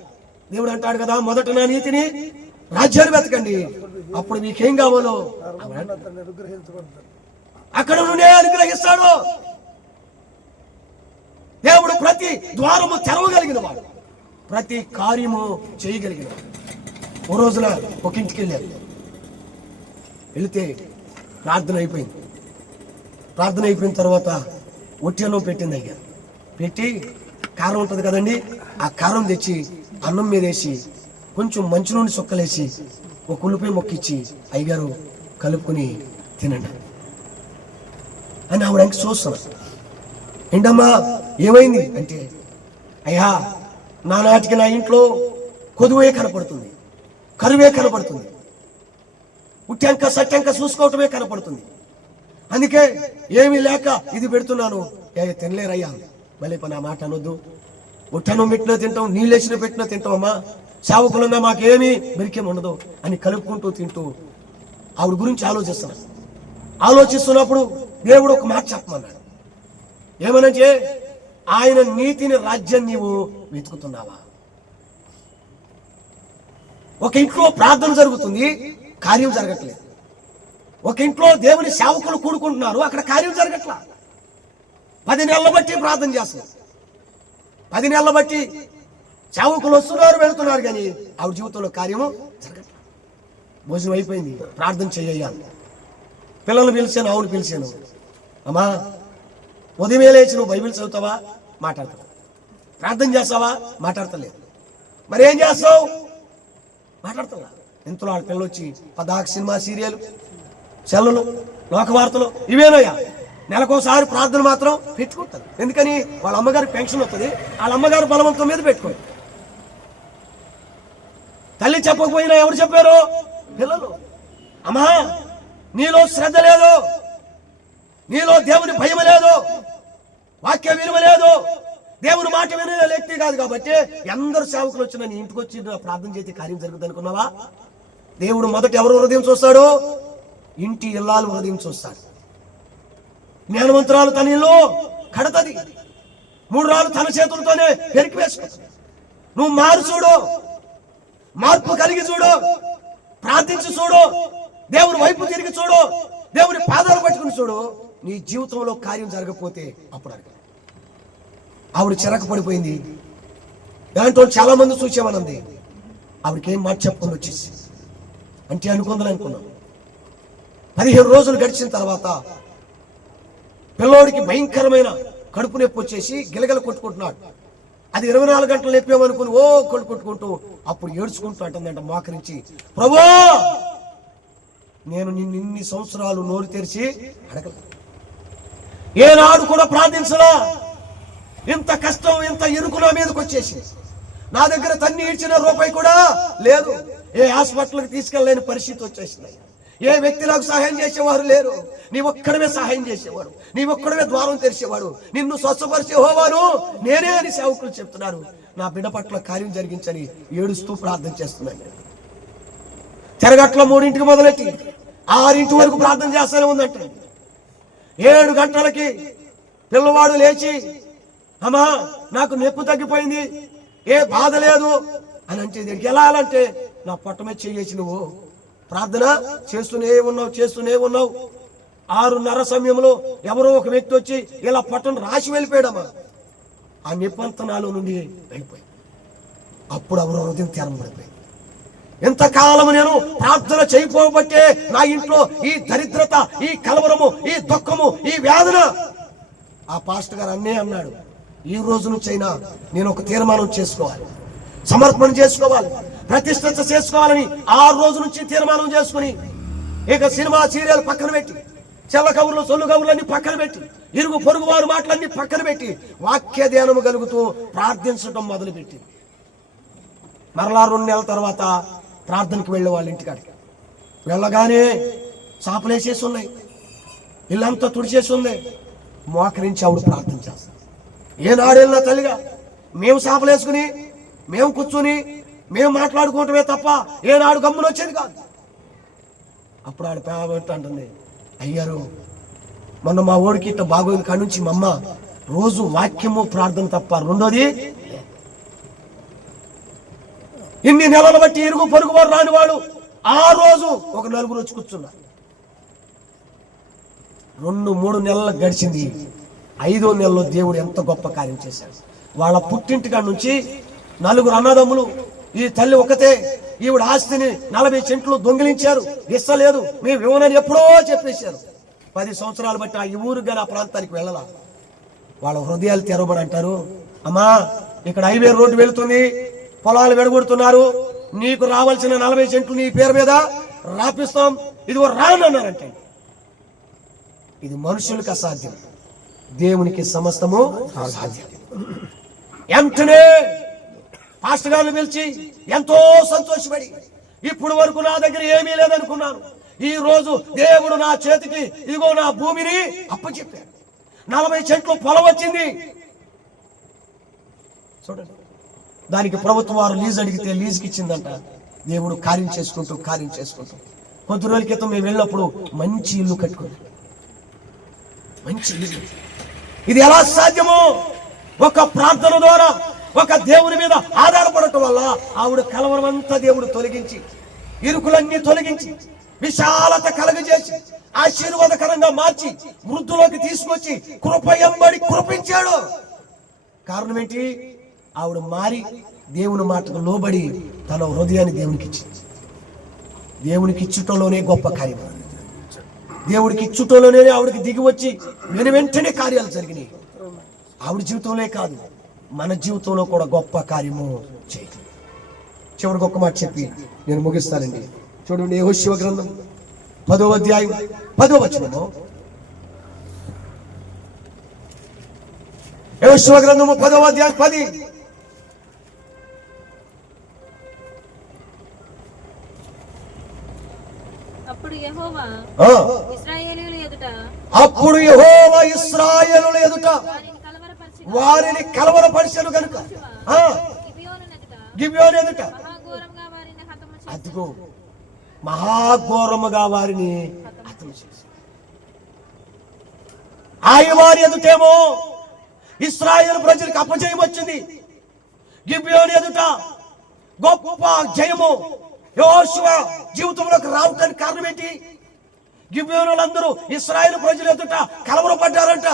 దేవుడు అంటాడు కదా, మొదట నా నీతిని, రాజ్యాన్ని వెతకండి, అప్పుడు మీకేం కావాలో అక్కడ నుండే అనుగ్రహిస్తాడు. దేవుడు ప్రతి ద్వారము తెరవగలిగిన వాడు, ప్రతి కార్యము చేయగలిగిన వాడు. ఓ రోజున ఒక ఇంటికి వెళ్ళారు. వెళితే ప్రార్థన అయిపోయింది. ప్రార్థన అయిపోయిన తర్వాత ఒట్టెనం పెట్టింది అయ్యా. పెట్టి కారం ఉంటుంది కదండి, ఆ కారం తెచ్చి అన్నం మీద వేసి కొంచెం మంచి నూనె సొక్కలేసి ఒక ఉల్లిపాయ మొక్కిచ్చి అయ్యగారు కలుపుకొని తినండి అని ఆవిడ అంక చూస్తున్నా. ఏంటమ్మా ఏమైంది అంటే, అయ్యా నానాటికి నా ఇంట్లో కొదువే కనపడుతుంది, కరువే కనపడుతుంది, ఉట్టంక సట్టంక చూసుకోవటమే కనపడుతుంది. అందుకే ఏమీ లేక ఇది పెడుతున్నాను. తినలేరయ్యా. మళ్ళీ పని ఆ మాట అనొద్దు. ఉట్టను పెట్టినా తింటాం, నీళ్ళేసిన పెట్టినా తింటామమ్మా, సేవకులున్నా మాకేమీ బెరికేం ఉండదు అని కలుపుకుంటూ తింటూ ఆవిడ గురించి ఆలోచిస్తున్నప్పుడు దేవుడు ఒక మాట చెప్పమన్నాడు. ఏమనంటే, ఆయన నీతిని, రాజ్యం నీవు వెతుకుతున్నావా? ఒక ఇంట్లో ప్రార్థన జరుగుతుంది, కార్యం జరగట్లేదు. ఒక ఇంట్లో దేవుని సేవకులు కూడుకుంటున్నారు, అక్కడ కార్యం జరగట్లా. 10 నెలల బట్టి ప్రార్థన చేస్తున్నారు, 10 నెలల బట్టి సేవకులు వస్తున్నారు, వెళుతున్నారు, కానీ ఆవిడ జీవితంలో కార్యము జరగట్లా. భోజనం అయిపోయింది, ప్రార్థన చేయాలి. పిల్లలు పిలిచాను, ఆవును పిలిచాను. అమ్మా ఉదయమే లేచి నువ్వు బైబిల్ చదువుతావా? మాట్లాడతావా? ప్రార్థన చేస్తావా? మాట్లాడతలేదు. మరి ఏం చేస్తావు? మాట్లాడతా. ఇంతలో వాళ్ళ పిల్లలు వచ్చి 16 సినిమా సీరియల్, సెల్లులు, లోకవార్తలు ఇవేనయ్యా. నెలకోసారి ప్రార్థన మాత్రం పెట్టుకుంటారు. ఎందుకని? వాళ్ళ అమ్మగారికి పెన్షన్ వస్తుంది, వాళ్ళ అమ్మగారు బలవంతం మీద పెట్టుకోండి. తల్లి చెప్పకపోయినా ఎవరు చెప్పారు? పిల్లలు. అమ్మా నీలో శ్రద్ధ లేదు, నీలో దేవుని భయం లేదు, వాక్య విలువ లేదు, దేవుని మాట వినే వ్యక్తి కాదు. కాబట్టి అందరు సేవకులు వచ్చిన నీ ఇంటికి వచ్చి ప్రార్థన చేసి కార్యం జరుగుతుంది అనుకున్నావా? దేవుడు మొదట ఎవరు హృదయం చూస్తాడు? ఇంటి ఇల్లాలు హృదయం చూస్తాడు. జ్ఞానవంతురాలు తన ఇల్లు కడతది, 3 రాళ్ళు తన చేతులతోనే పెరికి వేసుకుంటుంది. నువ్వు మారు చూడు, మార్పు కలిగి చూడు, ప్రార్థించి చూడు, దేవుని వైపు తిరిగి చూడు. దేవుని పాదాలు పట్టుకుని చూడు. నీ జీవితంలో కార్యం జరగకపోతే అప్పుడు అడగ. ఆవిడ చిరక పడిపోయింది. దాంట్లో చాలా మంది చూసేవాళ్ళంది. ఆవిడకి ఏం మాట చెప్పుకొని వచ్చేసి అంటే అనుకుందాం. 15 రోజులు గడిచిన తర్వాత పిల్లోడికి భయంకరమైన కడుపు నొప్పి వచ్చేసి గిలగల కొట్టుకుంటున్నాడు. అది 24 గంటలు నొప్పేమనుకుని ఓ కొట్టుకుంటూ అప్పుడు ఏడ్చుకుంటూ అంటుందంట మోకరించి, ప్రభూ నేను నిన్ను ఇన్ని సంవత్సరాలు నోరు తెరిచి అడగల, ఏనాడు కూడా ప్రార్థించలా. ఇంత కష్టం ఇంత ఇరుకు నా మీదకి వచ్చేసి నా దగ్గర తన్ని ఇచ్చిన రూపాయి కూడా లేదు. ఏ హాస్పిటల్కి తీసుకెళ్ళలేని పరిస్థితి వచ్చేసింది. ఏ వ్యక్తి నాకు సహాయం చేసేవారు లేరు. నీ ఒక్కడమే సహాయం చేసేవాడు, నీ ఒక్కడమే ద్వారం తెరిచేవాడు, నిన్ను స్వస్థపరిచే హోవాను నేనే అని సేవకులు చెప్తున్నారు. నా బిడ్డ పట్ల కార్యం జరిగించని ఏడుస్తూ ప్రార్థన చేస్తున్నాను. తిరగట్ల 3ంటికి మొదలెట్టి 6 వరకు ప్రార్థన చేస్తూనే ఉందంట. 7 గంటలకి పిల్లవాడు లేచి, అమ్మా నాకు నొప్పి తగ్గిపోయింది, ఏ బాధ లేదు అని అంటే దీనికి ఎలా అంటే నా పొట్ట మీద చేసి నువ్వు ప్రార్థన చేస్తూనే ఉన్నావు. 6:30 సమయంలో ఎవరో ఒక వ్యక్తి వచ్చి ఇలా పొట్టను రాసి వెళ్ళిపోయాడమ్మా. ఆ నిబంధనలో నుండి వెళ్ళిపోయి అప్పుడు ఎవరో హృదయం తెరవబడిపోయింది. ఎంతకాలం నేను ప్రార్థన చేయకపోబట్టే నా ఇంట్లో ఈ దరిద్రత, ఈ కలవరము, ఈ దుఃఖము, ఈ వేదన. ఆ పాస్టర్ గారు అన్నే అన్నాడు, ఈ రోజు నుంచైనా నేను ఒక తీర్మానం చేసుకోవాలి, సమర్పణ చేసుకోవాలి, ప్రతిష్ఠిత చేసుకోవాలని 6 రోజుల నుంచి తీర్మానం చేసుకుని ఇక సినిమా సీరియల్ పక్కన పెట్టి, చెల్ల కబుర్లు సొల్లు కబుర్లన్నీ పక్కన పెట్టి, ఇరుగు పొరుగు వారి మాటలన్నీ పక్కన పెట్టి వాక్య ధ్యానము కలుగుతూ ప్రార్థించడం మొదలుపెట్టి మరలా 2 నెలల తర్వాత ప్రార్థనకి వెళ్ళే వాళ్ళ ఇంటికాడికి వెళ్ళగానే చాపలేసేసి ఉన్నాయి, ఇల్లంతా తుడిచేసి ఉంది. మోకరించి ఆవిడ ప్రార్థన చేస్తాం. ఏనాడెళ్ళినా తల్లిగా మేము చాపలేసుకుని మేము కూర్చుని మేము మాట్లాడుకోవటమే తప్ప ఏనాడు గమ్మున వచ్చేది కాదు. అప్పుడు ఆడ పేబట్టి అంటుంది, అయ్యారు మొన్న మా ఓడికి ఇట్లా బాగోయింది కాడి నుంచి మా అమ్మ రోజు వాక్యము ప్రార్థన తప్ప రెండోది. ఇన్ని నెలలు బట్టి ఇరుగు పొరుగు వారు రాని వాడు ఆ రోజు ఒక 4 వచ్చి కూర్చున్నారు. 2-3 నెలలు గడిచింది. 5వ నెలలో దేవుడు ఎంత గొప్ప కార్యం చేశాడు. వాళ్ళ పుట్టింటి కాడి నుంచి 4 అన్నదమ్ములు, ఈ తల్లి ఒకతే, ఈవిడ ఆస్తిని 40 సెంట్లు దొంగిలించారు, ఇస్తలేదు, మేము ఇవ్వనని ఎప్పుడో చెప్పేశారు. 10 సంవత్సరాలు బట్టి ఆ ఊరు కానీ ఆ ప్రాంతానికి వెళ్ళాల. వాళ్ళ హృదయాలు తెరవబడి అంటారు, అమ్మా ఇక్కడ హైవే రోడ్డు వెళుతుంది, పొలాలు వెడగొడుతున్నారు, నీకు రావాల్సిన 40 సెంట్లు నీ పేరు మీద రాపిస్తాం, ఇదిగో రానన్నారంటే. ఇది మనుషులకు అసాధ్యం, దేవునికి సమస్తము సాధ్యం. వెంటనే పాస్టర్ గారిని పిలిచి ఎంతో సంతోషపడి, ఇప్పుడు వరకు నా దగ్గర ఏమీ లేదనుకున్నాను, ఈ రోజు దేవుడు నా చేతికి ఇదిగో నా భూమిని అప్పచెప్పాడు, 40 సెంట్లు పొలం వచ్చింది. చూడండి, దానికి ప్రభుత్వం వారు లీజ్ అడిగితే లీజుకి ఇచ్చిందంట. దేవుడు కార్యం చేసుకుంటూ కొద్ది రోజుల క్రితం మేము వెళ్ళినప్పుడు మంచి ఇల్లు కట్టుకున్నాం, మంచి ఇల్లు. ఇది ఎలా సాధ్యమో? ఒక ప్రార్థన ద్వారా, ఒక దేవుని మీద ఆధారపడటం వల్ల ఆవిడ కలవరం అంతా దేవుడు తొలగించి, ఇరుకులన్నీ తొలగించి, విశాలత కలగజేసి, ఆశీర్వాదకరంగా మార్చి, వృద్ధులోకి తీసుకొచ్చి కృపయంబడి కృపించాడు. కారణం ఏంటి? ఆవిడ మారి దేవుని మాటకు లోబడి తన హృదయాన్ని దేవునికి ఇచ్చింది. దేవునికి ఇచ్చుటలోనే గొప్ప కార్యం. దేవుడికి ఇచ్చుటలోనే ఆవిడకి దిగి వచ్చి వెంటనే కార్యాలు జరిగినాయి. ఆవిడ జీవితంలో కాదు, మన జీవితంలో కూడా గొప్ప కార్యము చేయాలి. చివరికి ఒక్క మాట చెప్పి నేను ముగిస్తానండి. చూడండి, యెహోషువ గ్రంథం 10వ అధ్యాయం 10వ వచనము. యెహోషువ గ్రంథము 10వ అధ్యాయం 10. అప్పుడు యెహోవా ఇశ్రాయేలుల ఎదుట వారిని కలవరపరిచెను గనుక గిబియోను ఎదుట అదిగో మహాఘోరముగా వారిని హతము చేశాడు. ఆయన వారి ఎదుటేమో ఇశ్రాయేలు ప్రజలకు అపజయం వచ్చింది. గిబియోను ఎదుట గొప్ప జయము యెహోషువ జీవితంలోకి రావడానికి కారణం ఏంటి? గిబియోనులందరూ ఇశ్రాయేలు ప్రజలు ఎదుట కలవరపడ్డారంట.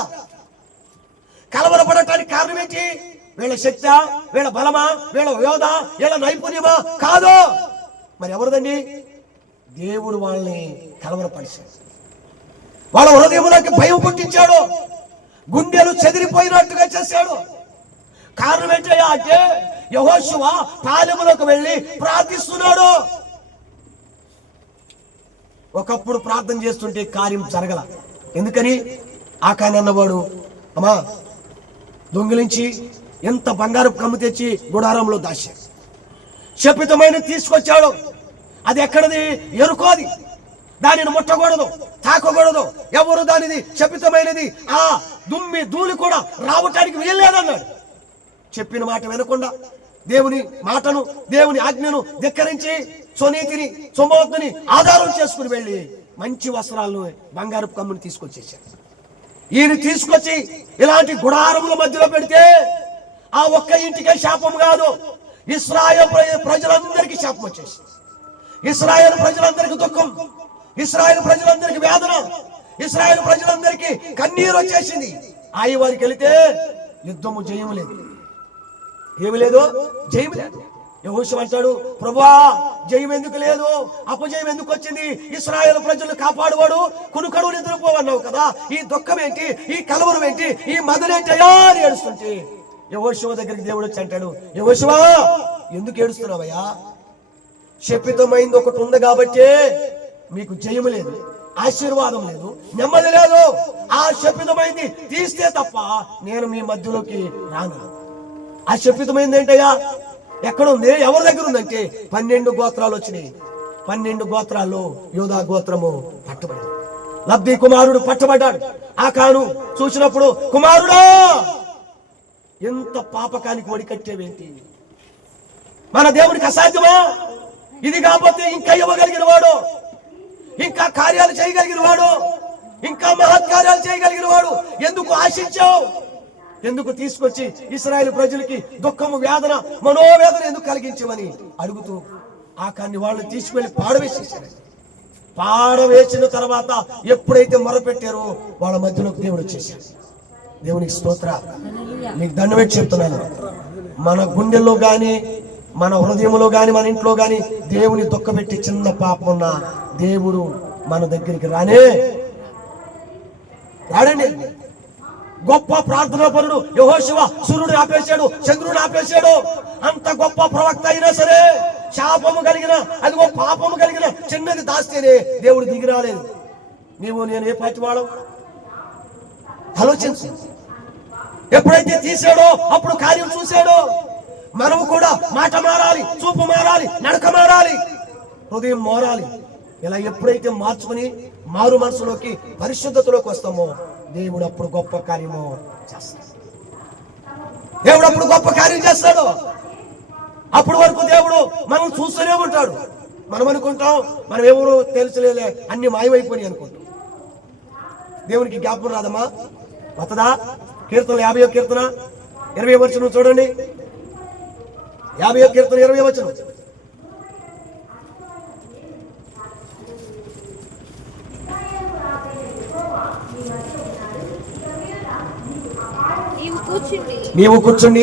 కలవరపడటానికి కారణం ఏంటి? వీళ్ళ శక్తి, వీళ్ళ బలమా, వీళ్ళ యోధ, వీళ్ళ నైపుణ్యమా? కాదు. మరి ఎవరిదండి? దేవుడు వాళ్ళని కలవరపరిచాడు. వాళ్ళ హృదయంలోకి భయం పుట్టించాడు. గుండెలు చెదిరిపోయినట్టుగా చేశాడు. కారణం ఏంటయ్యా అంటే యెహోషువ పాలెములోకి వెళ్ళి ప్రార్థిస్తున్నాడు. ఒకప్పుడు ప్రార్థన చేస్తుంటే కార్యం జరగల. ఎందుకని? ఆకాని అన్నవాడు అమ్మా దొంగిలించి ఎంత బంగారు కమ్ము తెచ్చి గుడారంలో దాచాడు. శపితమైన తీసుకొచ్చాడు. అది ఎక్కడది? ఎరుకోది. దానిని ముట్టకూడదు, తాకకూడదు. ఎవరు దానిది శపితమైనది, ఆ దుమ్మి ధూళి కూడా రావటానికి వీల్లేదన్నాడు. చెప్పిన మాట వినకుండా దేవుని మాటను, దేవుని ఆజ్ఞను ధిక్కరించి స్వనీతిని, సుమోత్తుని ఆధారం చేసుకుని వెళ్ళి మంచి వస్త్రాలను, బంగారపు కమ్ముని తీసుకొచ్చేసాడు. ఈయన తీసుకొచ్చి ఇలాంటి గుడారముల మధ్యలో పెడితే ఆ ఒక్క ఇంటికే శాపం కాదు, ఇశ్రాయేలు ప్రజలందరికీ శాపం వచ్చేసి, ఇశ్రాయేలు ప్రజలందరికీ దుఃఖం, ఇశ్రాయేలు ప్రజలందరికీ వేదన, ఇశ్రాయేలు ప్రజలందరికీ కన్నీరు వచ్చేసింది. ఆయి వారికి వెళితే యుద్ధము జయం లేదు. ఏమి లేదు? జయం లేదు. యెహోషువ అంటాడు, ప్రభువా జయం ఎందుకు లేదు? అపజయం ఎందుకు వచ్చింది? ఇశ్రాయేలు ప్రజలను కాపాడువాడు కునుకడు నిద్రపోవన్నావు కదా, ఈ దుఃఖం ఏంటి? ఈ కలవరం ఏంటి? ఈ మదనేంటయా అని ఏడుస్తుంటే యెహోషువ దగ్గరికి దేవుడు వచ్చి అంటాడు, యెహోషువ ఎందుకు ఏడుస్తున్నావయ్యా? శపితమైంది ఒకటి ఉంది కాబట్టి మీకు జయము లేదు, ఆశీర్వాదం లేదు, నెమ్మది లేదు. ఆ శపితమైంది తీస్తే తప్ప నేను మీ మధ్యలోకి రాను. ఆ శపితమైంది ఏంటయ్యా? ఎక్కడుంది? ఎవరి దగ్గర ఉందంటే 12 గోత్రాలు వచ్చినాయి. 12 గోత్రాల్లో యూదా గోత్రము పట్టబడింది. లబ్ధి కుమారుడు పట్టబడ్డాడు. ఆకాను చూసినప్పుడు, కుమారుడా ఎంత పాపకానికి ఒడికట్టేవేంటి? మన దేవునికి అసాధ్యమా? ఇది కాకపోతే ఇంకా ఇవ్వగలిగిన వాడు, ఇంకా కార్యాలు చేయగలిగిన వాడు, ఇంకా మహత్కార్యాలు చేయగలిగిన వాడు ఎందుకు ఆశించావు? ఎందుకు తీసుకొచ్చి ఇశ్రాయేలు ప్రజలకి దుఃఖము, వేదన, మనోవేదన ఎందుకు కలిగించమని అడుగుతూ ఆకాన్ని వాళ్ళు తీసుకువెళ్ళి పాడవేసేసారు. పాడవేసిన తర్వాత ఎప్పుడైతే మొరపెట్టారో వాళ్ళ మధ్యలోకి దేవుడు వచ్చేసాడు. దేవునికి స్తోత్ర. మీకు దండం పెట్టి చెప్తున్నాను, మన గుండెల్లో గాని, మన హృదయంలో గాని, మన ఇంట్లో గాని దేవుని దుఃఖపెట్టి చిన్న పాపం ఉన్న దేవుడు మన దగ్గరికి రాడండి. గొప్ప ప్రార్థనా పరుడు యెహోషువ సూర్యుడు ఆపేశాడు, చంద్రుడు ఆపేశాడు. అంత గొప్ప ప్రవక్త అయినా సరే శాపము కలిగిన, అదిగో పాపము కలిగిన చిన్నది దాస్తేనే దేవుడు దిగి రాలేదు. నీవు నేను ఏ పాటి వాడు ఆలోచించు. ఎప్పుడైతే తీసాడో అప్పుడు కార్యం చూశాడో. మనము కూడా మాట మారాలి, చూపు మారాలి, నడక మారాలి, హృదయం మారాలి. ఇలా ఎప్పుడైతే మార్చుకుని మారు మనసులోకి, పరిశుద్ధతలోకి వస్తామో దేవుడు అప్పుడు గొప్ప కార్యము చేస్తాడు. దేవుడు అప్పుడు గొప్ప కార్యం చేస్తాడు. అప్పటి వరకు దేవుడు మనం చూస్తూనే ఉంటాడు. మనం అనుకుంటాం మనం ఎవరు తెలుసులే, అన్ని మాయమైపోయి అనుకుంటాం. దేవునికి జ్ఞాపకం రాదమ్మా? వస్తదా? కీర్తన 50వ కీర్తన 20వ వచనం చూడండి. 50వ కీర్తన 20వ వచనం. నీవు కూర్చుండి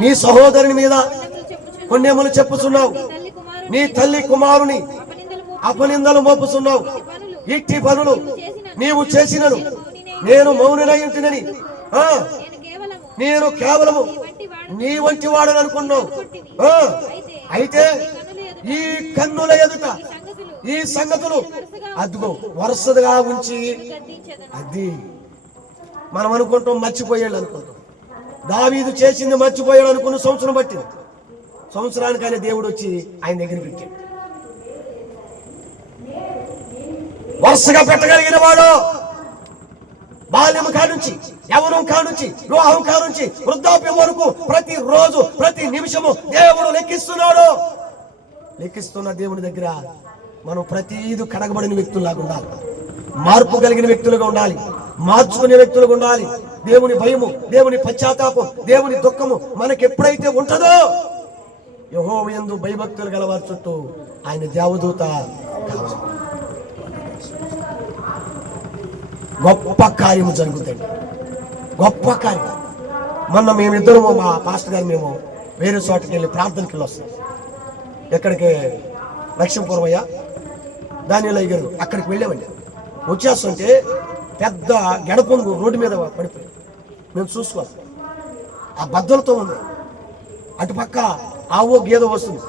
నీ సహోదరుని మీద కొన్నేములు చెప్పుచున్నావు, నీ తల్లి కుమారుని అపనిందలు మోపుచున్నావు. ఇట్టి పనులు నీవు చేసినను నేను మౌననై ఉంటినని నేను కేవలము నీ వంటి వాడని అనుకున్నావు. అయితే ఈ కన్నుల ఎదుట ఈ సంగతులు అదిగో వరుసగా ఉంచి, అది మనం అనుకుంటాం మర్చిపోయాడు అనుకుంటాం. దావీదు చేసింది మర్చిపోయాడు అనుకున్న సంవత్సరం పట్టింది. సంవత్సరానికైనా దేవుడు వచ్చి ఆయన దగ్గర పెట్టాడు. వరుసగా పెట్టగలిగిన వాడు బాల్యం కానుంచి, యవ్వనం కానుంచి, వివాహం కానుంచి, వృద్ధాప్యం వరకు ప్రతి రోజు, ప్రతి నిమిషము దేవుడు లెక్కిస్తున్నాడు. లెక్కిస్తున్న దేవుని దగ్గర మనం ప్రతిదీ కడగబడిన వ్యక్తుల్లాగా ఉండాలి, మార్పు కలిగిన వ్యక్తులుగా ఉండాలి, మార్చుకునే వ్యక్తులుగా ఉండాలి. దేవుని భయము, దేవుని పశ్చాత్తాపం, దేవుని దుఃఖము మనకి ఎప్పుడైతే ఉంటుందో, యెహోవా యందు భయభక్తులు గలవారి చుట్టూ ఆయన దేవదూత కావాలి. గొప్ప కార్యము జరుగుతుంది. గొప్ప కార్యం. మొన్న మేమిద్దరము మా పాస్టర్ గారు మేము వేరే చోటకి వెళ్ళి ప్రార్థనకి వెళ్ళి వస్తాం. ఎక్కడికి లక్ష్మీపురమయ్య దానిలో గారు అక్కడికి వెళ్ళామండి. వచ్చేస్తుంటే పెద్ద గడపొంగు రోడ్డు మీద పడిపోయి మేము చూసుకోవాలి. ఆ బద్దలతో ఉంది. అటుపక్క ఆవో గేదో వస్తుంది.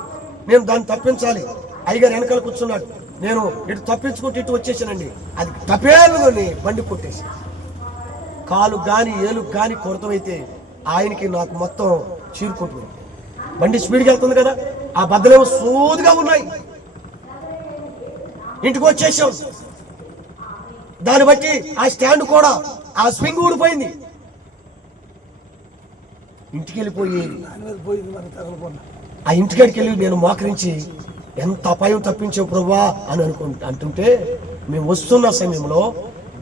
నేను దాన్ని తప్పించాలి. అయ్యగారు వెనకాల కూర్చున్నాడు. నేను ఇటు తప్పించుకుంటూ ఇటు వచ్చేసానండి. అది తపేలుని బండి కొట్టేసి కాలు గాని ఏలు గాని కొరతమైతే ఆయనకి నాకు మొత్తం చీరుకుంటుంది. బండి స్పీడ్గా వెళ్తుంది కదా, ఆ బద్దలేమో సూదిగా ఉన్నాయి. ఇంటికి వచ్చేసాం. దాన్ని బట్టి ఆ స్టాండ్ కూడా ఆ స్వింగ్ ఊడిపోయింది. ఇంటికి వెళ్ళిపోయి ఆ ఇంటికాడికి వెళ్ళి నేను మోకరించి ఎంత అపాయం తప్పించే ప్రభువా అని అంటుంటే మేము వస్తున్న సమయంలో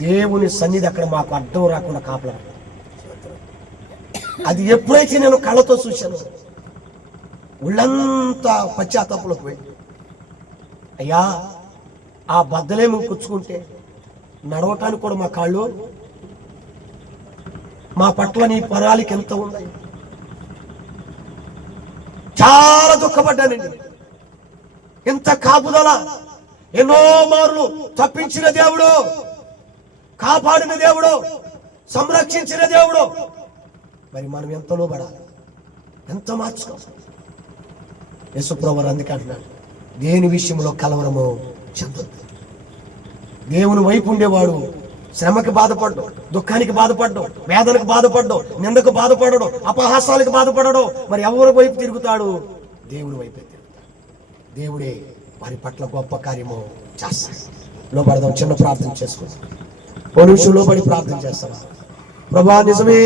దేవుని సన్నిధి అక్కడ మాకు అడ్డం రాకుండా కాపలా. అది ఎప్పుడైతే నేను కళ్ళతో చూశాను ఒళ్ళంతా పశ్చాత్తాపంలోకి పోయి, అయ్యా ఆ బద్దలేమో కూర్చుకుంటే నడవటానికి కూడా మా కాళ్ళు, మా పట్ల నీ పరాలికి ఎంత ఉంది. చాలా దుఃఖపడ్డానండి. ఇంత కాపుదల, ఎన్నో మార్లు తప్పించిన దేవుడు, కాపాడిన దేవుడు, సంరక్షించిన దేవుడు, మరి మనం ఎంత లోబడాలి, ఎంత మార్చుకోవాలి. యేసుప్రభువు అందుకే అంటున్నాడు, దేని విషయంలో కలవరము చెందొద్దు. దేవుని వైపు ఉండేవాడు శ్రమకి బాధపడ్డం, దుఃఖానికి బాధపడ్డం, వేదనకు బాధపడ్డం, నిందకు బాధపడడం, అపహాసాలకు బాధపడడం. మరి ఎవరి వైపు తిరుగుతాడు? దేవుని వైపే తిరుగుతాడు. దేవుడే వారి పట్ల గొప్ప కార్యము చేస్తాడు. లోపడదాం, చిన్న ప్రార్థన చేసుకుందాం. ఓ నిమిషం లోపడి ప్రార్థన చేస్తాం. ప్రభా నిజమే